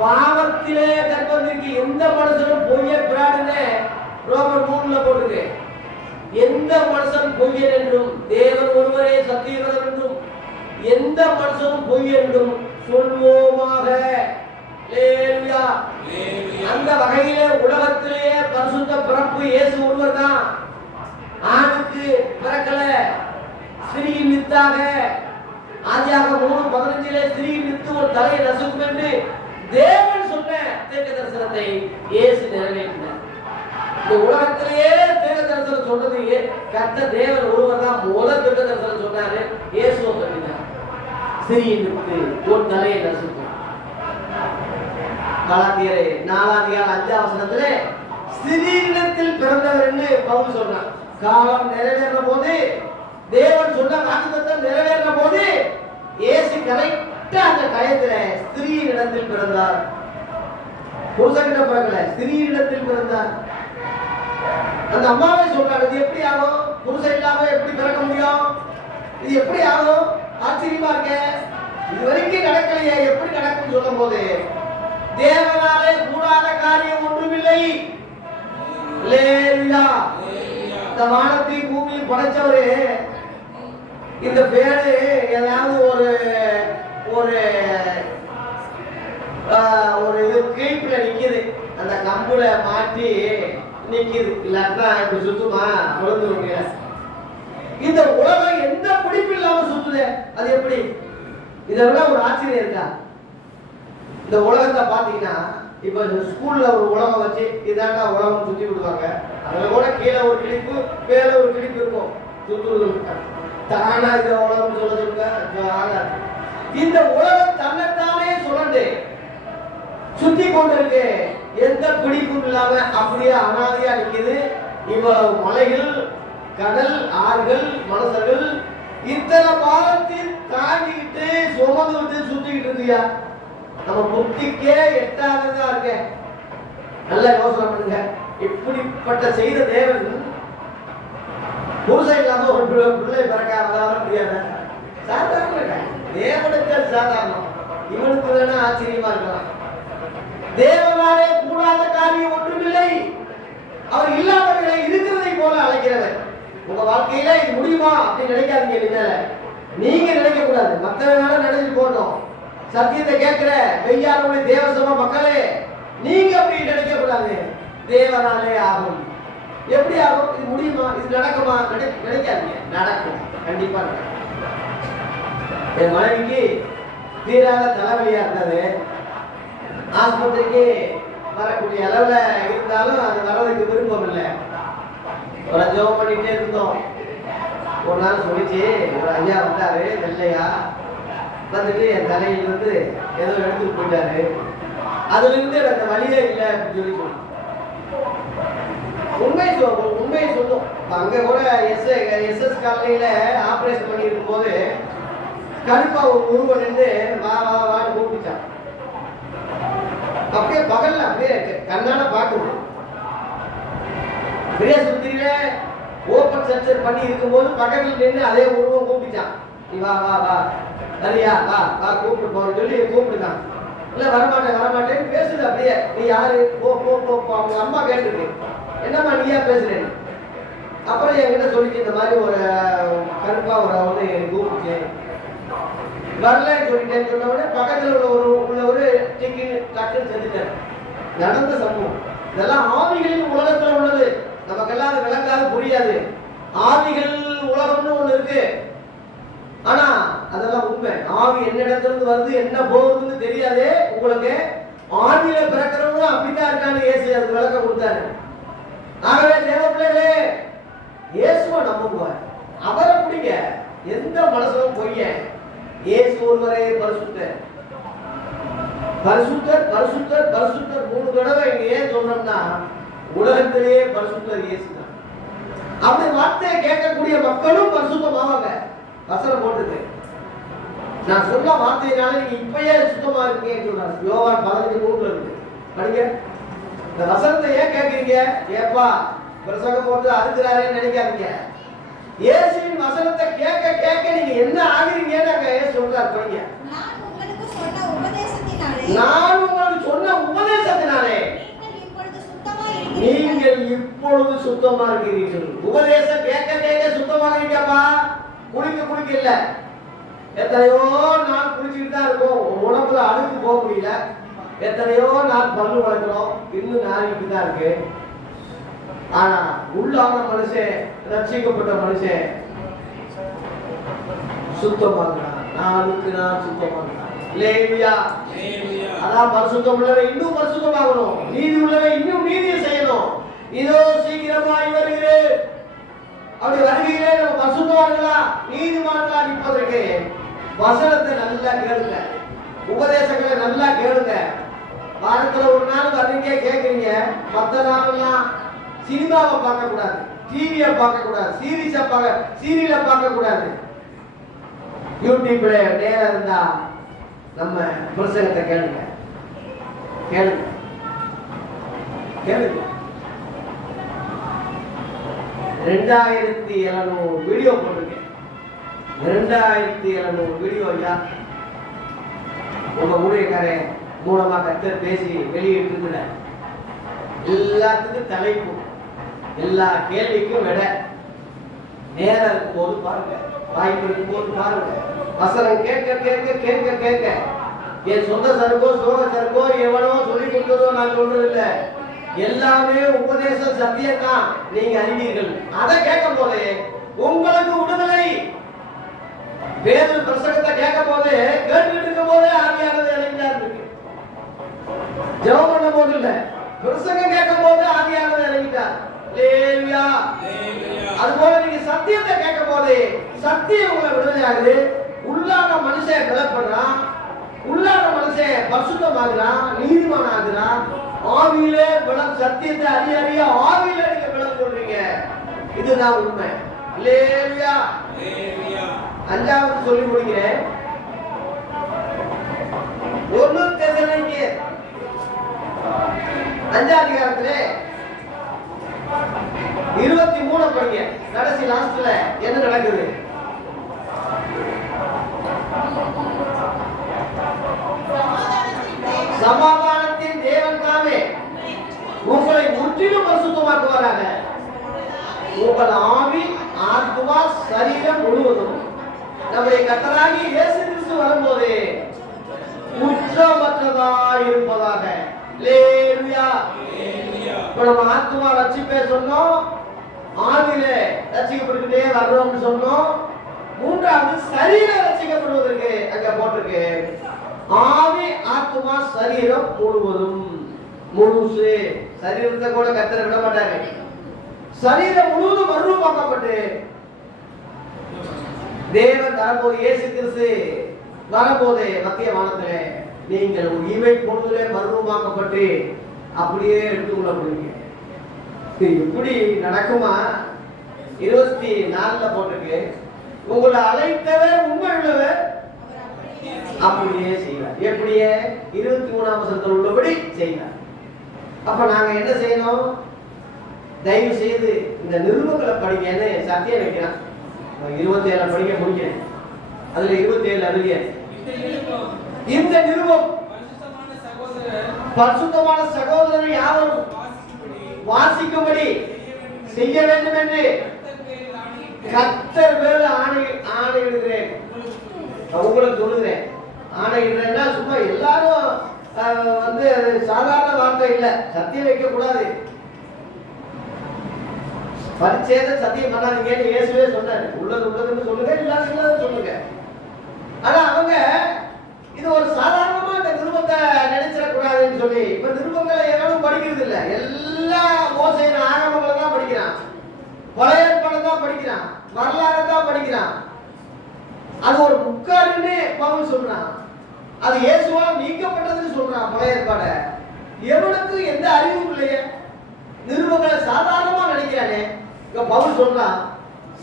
பாவத்திலே கர்ப்பத்திற்கு எந்த மனுஷனும் பொய்ய பிராடுன்னு ரோமர் 3ல போட்டுருக்கு. எந்த மனுஷன் பொய்யன் என்றும் தேவன் ஒருவரே சத்தியவர் என்றும் எந்த மனுஷனும் பொய் என்றும் சொல்வோமாக. அந்த வகையிலே உலகத்திலேயே பரிசுத்த பிறப்பு இயேசு ஒருவர் தான். ஆணுக்கு பிறக்கல, ஸ்திரீயின் வித்தாக. ஆதியாகமம் 3:15 ஸ்திரீயின் வித்து ஒரு தலையை நசுக்கும் என்று தேவன் சொன்ன தீர்க்க தரிசனத்தை இயேசு நிறைவேற்றினார். இந்த உலகத்திலேயே தீர்க்க தரிசனம் சொன்னது கர்த்தர் தேவன் ஒருவர் தான். முதல் தீர்க்க தரிசனம் சொன்னாரு, இயேசுவை பண்ணினார். ஸ்திரீயின் வித்து ஒரு தலையை நசுக்கும். கலாத்தியர் 4:5 ஸ்திரீயிடத்தில் பிறந்தவர் என்று பவுல் சொன்னார். காலம் நிறைவேறின போது, தேவன் சொன்ன வாக்குத்தத்தம் நிறைவேறின போது இயேசு கரெக்டா அந்த டயத்துல ஸ்திரீயிடத்தில் பிறந்தார். புருஷனிடம் பிறக்கல, ஸ்திரீயிடத்தில் பிறந்தார். அந்த அம்மாவே சொல்றாங்க, இது எப்படி ஆகும்? புருஷன் இல்லாம எப்படி பிறக்க முடியும்? இது எப்படி ஆகும்? ஆச்சரியமா இருக்க. இது வரைக்கும் நடக்கலையே, எப்படி நடக்கும் சொல்லும் போது தேவனாலே கூடாத காரியம் ஒன்றுமில்லை. இந்த வானத்தை பூமி படைச்சவரு இந்த பேரு ஏதாவது ஒரு ஒரு ஒரு இது கீழ்ப்புல நிக்குது, அந்த கம்புல மாட்டி நிக்குது. இல்லாட்டா இப்படி சுத்துமா விழுந்துருங்க. இந்த உலகம் எந்த பிடிப்பு இல்லாம சுத்துது. அது எப்படி? இதை விட ஒரு ஆச்சரியம் இருக்கா? இந்த உலகத்தை பாத்தீங்கன்னா, இப்ப ஸ்கூல்ல ஒரு உலகம் வச்சு இதாண்டா உலகம் சுத்தி விடுவாங்க. அதுல கூட கீழே ஒரு கிளிப்பு மேல ஒரு கிளிப்பு இருக்கும். சுத்துறது தானா இந்த உலகம் சொல்லுங்க. இந்த உலகம் தன்னைத்தானே சுழண்டு சுத்தி கொண்டு இருக்கு. எந்த பிடிப்பும் இல்லாம அப்படியே அனாதையா நிக்குது. இவ்வளவு மலைகள், கடல், ஆறுகள், மனுஷர்கள் இத்தனை பாலத்தில் தாண்டிக்கிட்டு சுமந்துட்டு சுத்திக்கிட்டு இருக்கியா? நம்ம புத்திக்கே எட்டாததா இருக்க. நல்ல யோசனை பண்ணுங்க. இப்படிப்பட்ட செய்த தேவன் புருஷன் இல்லாம ஒரு பிள்ளை பிறக்காத முடியாது. சாதாரண தேவனுக்கு சாதாரணம். இவனுக்கு வேணா ஆச்சரியமா இருக்கலாம். தேவனாலே கூடாத காரியம் ஒன்றுமில்லை. அவர் இல்லாதவர்களை இருக்கிறதை போல அழைக்கிறவர். உங்க வாழ்க்கையில இது முடியுமா அப்படின்னு நினைக்காதீங்க. நீங்க நினைக்க கூடாது. மற்றவனால நினைச்சு போட்டோம். சத்தியத்தை கேட்கிற மெய்யானவர்களே தேவசம மக்களே, நீங்க அப்படி நினைக்க கூடாது. தேவனாலே ஆகும். எப்படி ஆகும்? இது முடியுமா? இது நடக்குமா? நினைக்காதீங்க. நடக்கும், கண்டிப்பா நடக்கும். என் மனைவிக்கு தீராத தலைவலியா இருந்தது. ஆஸ்பத்திரிக்கு வரக்கூடிய அளவுல இருந்தாலும் அது வர்றதுக்கு விருப்பம் இல்லை. ஒரு ஜெபம் பண்ணிட்டே இருந்தோம். ஒரு நாள் சொல்லிச்சு, ஒரு ஐயா வந்தாரு, வெள்ளையா வந்துட்டு என் தலையிலிருந்து ஏதோ எடுத்துட்டு போயிட்டாரு. அதுல இருந்து அந்த வழியே இல்லை அப்படின்னு சொல்லி உண்மையை சொல்லும். அங்க கூட எஸ்எஸ் காலனியில ஆபரேஷன் பண்ணி இருக்கும் போது கருப்பா ஒரு உருவம் நின்று வா வா வான்னு கூப்பிட்டான். அப்படியே பகல்ல அப்படியே கண்ணால பார்க்குது. பெரிய சுத்தியில ஓப்பன் சர்ச்சர் பண்ணி இருக்கும்போது பக்கத்தில் நின்று அதே உருவம் கூப்பிட்டான். நீ வா வா வா சரியா வா வா கூப்பிட்டு போன்னு சொல்லி கூப்பிட்டுதான். இல்ல வரமாட்டேன்னு பேசுது. அப்படியே நீ யாரு போ போ போ அவங்க அம்மா கேட்டுருக்கு, என்னம்மா நீயா பேசுறேன். அப்புறம் என்கிட்ட சொல்லிச்சு, இந்த மாதிரி ஒரு கருப்பா ஒரு வந்து கூப்பிட்டு வரலன்னு சொல்லிட்டேன்னு சொன்ன உடனே பக்கத்தில் உள்ள ஒரு டக்குன்னு செஞ்சுட்டேன். நடந்த சம்பவம். இதெல்லாம் ஆவிகளின் உலகத்துல உள்ளது. நமக்கெல்லாம் அது விளங்காது, புரியாது. ஆவிகள் உலகம்னு ஒண்ணு இருக்கு. ஆனா அதெல்லாம் உண்மை. ஆவி என்ன இடத்துல வருது என்ன போகுதுன்னு தெரியாதே உங்களுக்கு. ஆவியில பிறக்கிறவங்களும் அப்படித்தான் இருக்கான்னு இயேசு அதுக்கு விளக்கம் கொடுத்தாரு. ஆகவே தேவ பிள்ளைகளே, இயேசுவை நம்புங்க, அவரை பிடிங்க. எந்த மனசும் பொய்ய. இயேசு ஒருவரே பரிசுத்தர், பரிசுத்தர் பரிசுத்தர் பரிசுத்தர் 3 தடவை இங்க ஏன் சொல்றோம்னா, உலகத்திலேயே பரிசுத்தர் இயேசு தான். அப்படி வார்த்தையை கேட்கக்கூடிய மக்களும் பரிசுத்தமாவாங்க. வசனம் போட்டுது. நான் சொல்ல வார்த்தையினால நீங்க இப்பயே சுத்தமா இருக்கீங்கன்னு சொல்றாரு. யோவான் 15:3 இருக்கு, படிங்க. இந்த வசனத்தை ஏன் கேட்கறீங்க? ஏப்பா பிரசங்கம் போட்டு அறுக்கிறாரேன்னு நினைக்காதீங்க. இயேசுவின் வசனத்தை கேட்க கேட்க நீங்க என்ன ஆகிறீங்கன்னு அங்க ஏன் சொல்றாரு, படிங்க. நான் உங்களுக்கு சொன்ன உபதேசத்தினாலே நீங்கள் இப்பொழுது சுத்தமா இருக்கிறீர்கள். உபதேசம் கேட்க கேட்க சுத்தமாகிறீங்கப்பா. குளிக்க இல்ல. எத்தனையோ நாள் குளிச்சுட்டு தான் இருக்கும், உடம்புல அழுக்கு போக முடியல. எத்தனையோ நாள் பல்லு வளர்க்கிறோம், இன்னும் நாரிட்டு தான் இருக்கு. ஆனா உள்ளான மனுஷன், ரட்சிக்கப்பட்ட மனுஷன் சுத்தமாகிறான். நாளுக்கு நாள் சுத்தமாகிறான். லேவியா அதான் பரிசுத்தம் உள்ளவை இன்னும் பரிசுத்தமாகணும், நீதி உள்ளவை இன்னும் நீதியை செய்யணும். இதோ சீக்கிரமாய் வருகிறேன். அப்படி வருகிறேன். நம்ம பரிசுத்தவான்களா நீதிமான்களா நிற்பதற்கு வசனத்தை நல்லா கேளுங்க, உபதேசங்களை நல்லா கேளுங்க. வாரத்துல ஒரு நாள் வர்றீங்க கேட்குறீங்க, மற்ற நாளெல்லாம் சினிமாவை பார்க்க கூடாது, டிவியை பார்க்க கூடாது, சீரியலை பார்க்க கூடாது. யூடியூப்ல நேரம் இருந்தா நம்ம பிரசங்கத்தை கேளுங்க கேளுங்க கேளுங்க. 2700 வீடியோ போட்டிருக்கேன். 2700 வீடியோ ஐயா உங்க ஊழியக்காரன் மூலமா கர்த்தர் பேசி வெளியிட்டு இருக்கிற எல்லாத்துக்கும் தலைப்பு, எல்லா கேள்விக்கும் விட. நேரம் இருக்கும் போது பாருங்க, வாய்ப்பு இருக்கும் போது பாருங்க. வசனம் கேட்க கேட்க கேட்க கேட்க என் சொந்த சருக்கோ சோக சருக்கோ எவனோ சொல்லி கொடுத்ததோ நான் சொல்றது இல்லை. எல்லாமே உபதேச சத்தியத்தான் நீங்க அறிவீர்கள். அதை கேட்கும் போது உங்களுக்கு விடுதலை. வேறு பிரசங்கத்தை கேட்கும் போது கேட்டுக்கிட்டு இருக்கும் போதே ஆவியானது இறங்கிதான் இருக்கு. ஜெபம் பண்ணும் போது இல்ல, பிரசங்கம் கேட்கும் போது ஆவியானது இறங்கிட்டார். லேவியா அதுபோல நீங்க சத்தியத்தை கேட்கும் போது சத்தியம் உங்களை விடுதலை ஆகுது. உள்ளான மனுஷன் பலப்படுறான், உள்ளான மனுஷன் பரிசுத்தமாகிறான், நீதிமான் ஆகுறான். ஆவியிலே பலம், சத்தியத்தை அறிய ஆவியில நீங்க பலம் சொல்றீங்க. இதுதான் உண்மை. லேவியா 5வது சொல்லி முடிக்கிறேன். 1 தெசலோனிக்கேயர் 5ஆம் அதிகாரத்திலே 23 படிங்க. கடைசி லாஸ்ட்ல என்ன நடக்குது? சமாதானத்தின் தேவன் தாமே உங்களை முற்றிலும் பரிசுத்தமாக்குவாராக. உங்கள் ஆவி, ஆத்மா, சரீரம் முழுவதும் நம்முடைய கர்த்தராகிய இயேசு கிறிஸ்து வரும்போது குற்றமற்றதாய் இருப்பதாக. லேவியா இப்ப நம்ம ஆத்மா ரட்சிப்பே சொன்னோம், ஆவியிலே ரட்சிக்கப்பட்டுக்கிட்டே வர்றோம்னு சொன்னோம். 3வது சரீரம் ரட்சிக்கப்படுவதற்கு அங்க போட்டிருக்கு. ஆவி, ஆத்மா, சரீரம் முழுவதும். முழுசு சரீரத்தை கூட கர்த்தர் விட மாட்டாரு. சரீரம் முழுவதும் மறுரூபமாக்கப்பட்டு தேவன் வரும்போது, இயேசு கிறிஸ்து வரும்போது மத்திய வானத்திலே நீங்கள் இவை பொழுதுலே மறுரூபமாக்கப்பட்டு அப்படியே எடுத்துக்கொள்ளப்படுவீங்க. இப்படி நடக்குமா? 24 போட்டிருக்கு, உங்களை அழைத்தவர் உண்மை உள்ளவர் அப்படியே செய்வார். எப்படியே 23ஆம் வசனத்தில் உள்ளபடி செய்வார். அப்ப நாங்க என்ன செய்யணும்? தயவு செய்து இந்த நிருபங்களை படிக்கன்னு சத்தியம் வைக்கிறான். 27 படிக்க முடிக்கிறேன். அதுல 27 அதுலயே இந்த நிருபம் பரிசுத்தமான சகோதரர் யாவரும் வாசிக்கும்படி செய்ய வேண்டும் என்று கர்த்தர் மேல் ஆணையிடுகிறேன். உங்களுக்கு சொல்லுகிறேன். ஆணையிடுறேன்னா சும்மா எல்லாரும் வந்து சாதாரண வார்த்தை இல்லை. சத்தியம் வைக்க கூடாது. பரிச்சேத சத்தியம் பண்ணாதீங்கன்னு இயேசுவே சொன்னாரு. உள்ளது உள்ளதுன்னு சொல்லுங்க, இல்லாத சொல்லுங்க. ஆனா அவங்க இது ஒரு சாதாரணமா இந்த நிருபத்தை நினைச்சிடக்கூடாதுன்னு சொல்லி இப்ப நிருபங்களை எவனும் படிக்கிறது இல்லை. எல்லா மோசையின் ஆரம்பங்களை தான் படிக்கிறான், பழைய ஏற்பாடு தான் படிக்கிறான், வரலாறு தான் படிக்கிறான். அது ஒரு முக்காடுன்னு பவுல் சொல்றான். அது இயேசுவால் நீக்கப்பட்டதுன்னு சொல்றான் பழைய ஏற்பாட. எவனுக்கு எந்த அறிவும் இல்லையே, நிருபங்களை சாதாரணமா நினைக்கிறானே. இங்க பவுல் சொல்றான்,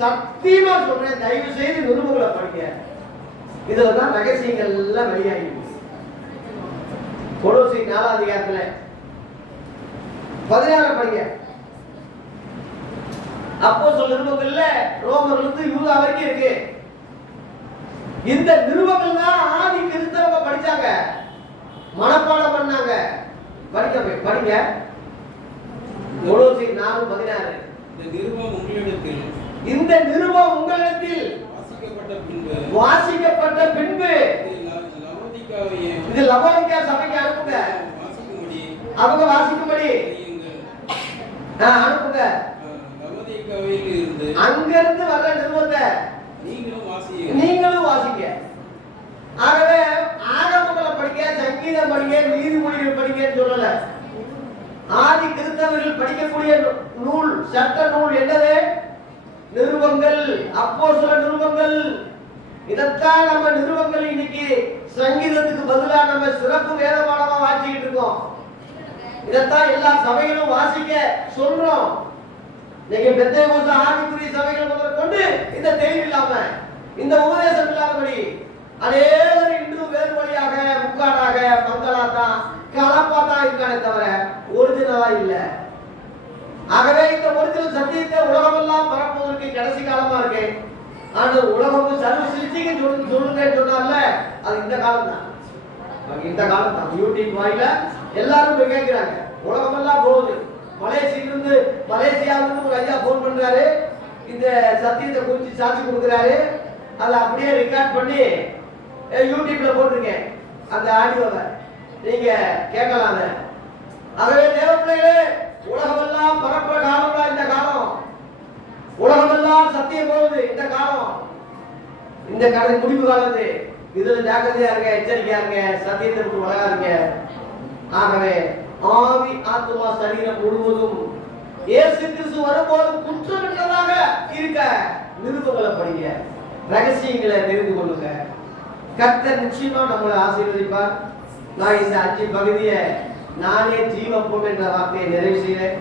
சத்தியமா சொல்றேன், தயவு செய்து நிருபங்களை படிக்க. இதுலதான் ரகசியங்கள் எல்லாம் வெளியாகி கொலோசி 4ஆம் அதிகாரத்துல 16 படிங்க. அப்போஸ்தலர் நிருபங்கள்ல ரோமர்லிருந்து யூதா வரைக்கும் இருக்கு. இந்த நிருபங்கள் தான் ஆதி கிறிஸ்தவங்க படிச்சாங்க, மனப்பாடம் பண்ணாங்க. படிங்க. கொலோசி 4:16. இந்த நிருபம் உங்களிடத்தில் வாசிக்கப்பட்ட பின்பு இது லவோதிக்கா சபைக்கு அனுப்புங்க. அவங்க வாசிக்கும்படி அனுப்புங்க. அங்கிருந்து வர்ற நிருபத்தை நீங்களும் வாசிக்க. ஆகவே ஆகமங்களை படிக்க, சங்கீதம் படிக்க, நீதிமொழிகள் படிக்கன்னு சொல்லல. ஆதி கிறிஸ்தவர்கள் படிக்கக்கூடிய நூல், சட்ட நூல் என்னது? நிருபங்கள், அப்போஸ்தலர் நிருபங்கள். இதத்தான் நம்ம நிருபங்கள் இன்னைக்கு சங்கீதத்துக்கு பதிலா நம்ம சிறப்பு வேதபாடமா வாசிக்கிட்டு இருக்கோம். இதத்தான் எல்லா சபைகளும் வாசிக்க சொல்றோம். நீங்க பெத்தேகோஸ்து ஆவிக்குரிய சபைகள் முதல் கொண்டு இந்த தெளிவு இல்லாம, இந்த உபதேசம் இல்லாதபடி அநேகர் இன்று வேறு வழியாக முக்காடாக பங்களாத்தான் கலப்பாத்தான் இருக்கானே தவிர ஒரிஜினலா இல்ல. ஆகவே இந்த ஒரிஜினல் சத்தியத்தை உலகமெல்லாம் பரப்புவதற்கு கடைசி காலமா இருக்கு. ஆனால் உலகம் சர்வ சிருஷ்டிக்கு சொல்லுங்க சொன்னார்ல, அது இந்த காலம் தான். இந்த காலம் தான். யூடியூப் வாயில எல்லாரும் போய் கேட்கிறாங்க. உலகமெல்லாம் போகுது. மலேசியாவிலிருந்து ஒரு ஐயா போன் பண்றாரு, இந்த சத்தியத்தை குறித்து சாட்சி கொடுக்குறாரு. அதை அப்படியே ரெக்கார்ட் பண்ணி யூடியூப்ல போட்டிருக்கேன். அந்த ஆடியோவை நீங்க கேட்கலாம். ஆகவே தேவ பிள்ளைகளே, உலகமெல்லாம் பரப்புற காலம் தான் இந்த காலம். உலகமெல்லாம் சத்தியம் போகுது இந்த காலம். இந்த கடை முடிவு காலத்து. இதுல ஜாக்கிரதையா இருங்க, எச்சரிக்கையா இருங்க, சத்தியத்தை விட்டு வளராதீங்க. ஆகவே ஆவி ஆத்மா சரீரம் முழுவதும் இயேசு கிறிஸ்து வரும்போது குற்றமற்றதாக இருக்க நிருபங்களை படிங்க, ரகசியங்களை தெரிந்து கொள்ளுங்க. கர்த்தர் நிச்சயமா நம்மளை ஆசீர்வதிப்பார். நான் இந்த 5 பகுதியை நானே ஜீவப்போம் என்ற வார்த்தையை நிறைவு செய்கிறேன்.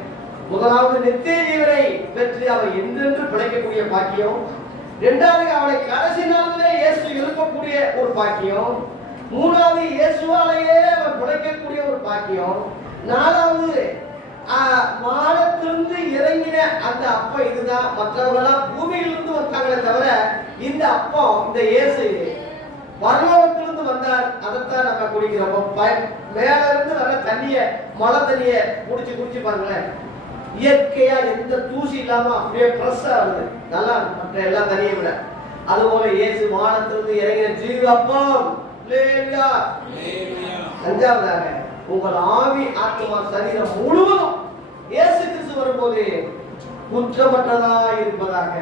முதலாவது நித்திய ஜீவனை பெற்று அவர் என்றென்று பிழைக்கக்கூடிய பாக்கியம். இரண்டாவது அவனை கடைசி நாளிலே இயேசு எழுப்பக்கூடிய ஒரு பாக்கியம். மூணாவது இயேசுவாலேயே அவர் பிழைக்கக்கூடிய ஒரு பாக்கியம். நாலாவது வானத்திலிருந்து இறங்கின அந்த அப்பம் இதுதான். மற்றவர்களாம் பூமியிலிருந்து வந்தாங்களே தவிர இந்த அப்பம், இந்த இயேசு பரலோகத்திலிருந்து வந்தார். அதைத்தான் நம்ம குடிக்கிறோம். மேல இருந்து வர தண்ணிய, மழை தண்ணிய குடிச்சு பாருங்களேன். இயற்கையா எந்த தூசி இல்லாம அப்படியே ஃப்ரெஷ்ஷா வருது, நல்லா இருக்கு மற்ற எல்லா தண்ணியை விட. அதுபோல இயேசு வானத்திலிருந்து இறங்கின ஜீவப்பம். அஞ்சாவதாக உங்கள் ஆவி ஆத்மா சரீரம் முழுவதும் இயேசு கிறிஸ்து வரும்போது குற்றமற்றதா இருப்பதாக.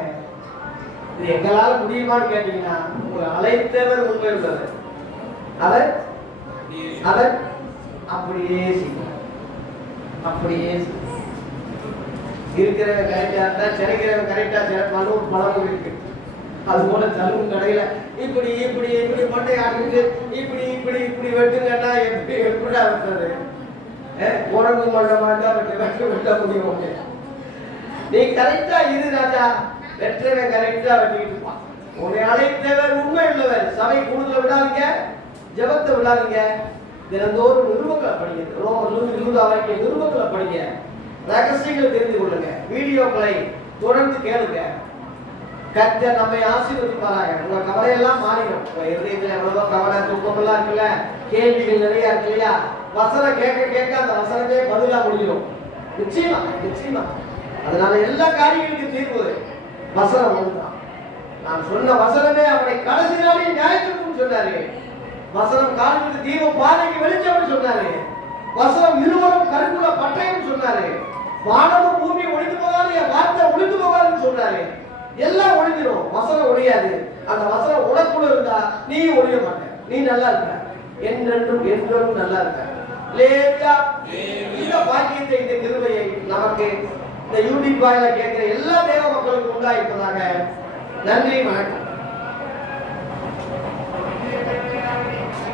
இது எங்களால் முடியுமான்னு கேட்டீங்கன்னா, உங்களை அழைத்தவர் உண்மை உள்ளது. அவர் அப்படியே செய்வார். அப்படியே இருக்கிறவன் கரெக்டா இருந்தா சிறைக்கிறவன் கரெக்டா சிறப்பான ஒரு பழம் இருக்கு. அது போல சலூன் கடையில இப்படி இப்படி இப்படி மட்டை ஆடிட்டு இப்படி இப்படி இப்படி வெட்டுங்கன்னா எப்படிடா வெட்டுறது? உறங்கு மண்ட மாட்டா வெட்ட முடியும். நீ கரெக்டா இரு ராஜா, வெற்றனை கரெக்டா வெட்டிக்கிட்டு இருப்பான். உன்னை அழைத்தவர் உண்மை உள்ளவர். சபை கூடுதல விடாதீங்க, ஜெபத்தை விடாதீங்க. தினந்தோறும் நிருபங்களை படிங்க. ரோமர் 20 நிருபங்களை படிங்க. ரகசியங்களை தெரிந்து கொள்ளுங்க. வீடியோக்களை தொடர்ந்து கேளுங்க. கர்த்தர் நம்மை ஆசீர்வதிப்பாராக. உங்க கவலையெல்லாம் மாறிடும். உங்க இருதயத்துல எவ்வளவோ கவலை துக்கமெல்லாம் இருக்குல்ல, கேள்விகள் நிறைய இருக்கு இல்லையா, வசனம் கேட்க கேட்க அந்த வசனமே பதிலா முடிஞ்சிடும். நிச்சயமா நிச்சயமா. அதனால எல்லா காரியங்களுக்கும் தீர்வு வசனம் ஒன்றுதான். நான் சொன்ன வசனமே அவனை கடைசி நாளில் நியாயத்திற்கும் சொன்னாரு. வசனம் காலுக்கு தீபம் பாதைக்கு வெளிச்சம்னு சொன்னாரு. வசனம் இருவரும் கருக்குள்ள பட்டயம் சொன்னாரு. வானமும் பூமி ஒழிந்து போகாது, என் வார்த்தை ஒழிந்து போகாதுன்னு சொன்னாரு. எல்லாம் ஒழிஞ்சிடும், வசனம் ஒழியாது. அந்த வசனம் உனக்குள்ள இருந்தா நீ ஒழிய மாட்ட, நீ நல்லா இருக்க, என்றென்றும் என்றும் நல்லா இருக்க. இந்த பாக்கியத்தை, இந்த கிருபையை நமக்கு இந்த யூடியூப் வாயில கேட்கிற எல்லா தேவ மக்களுக்கும் உண்டாயிருப்பதாக. நன்றி, வணக்கம்.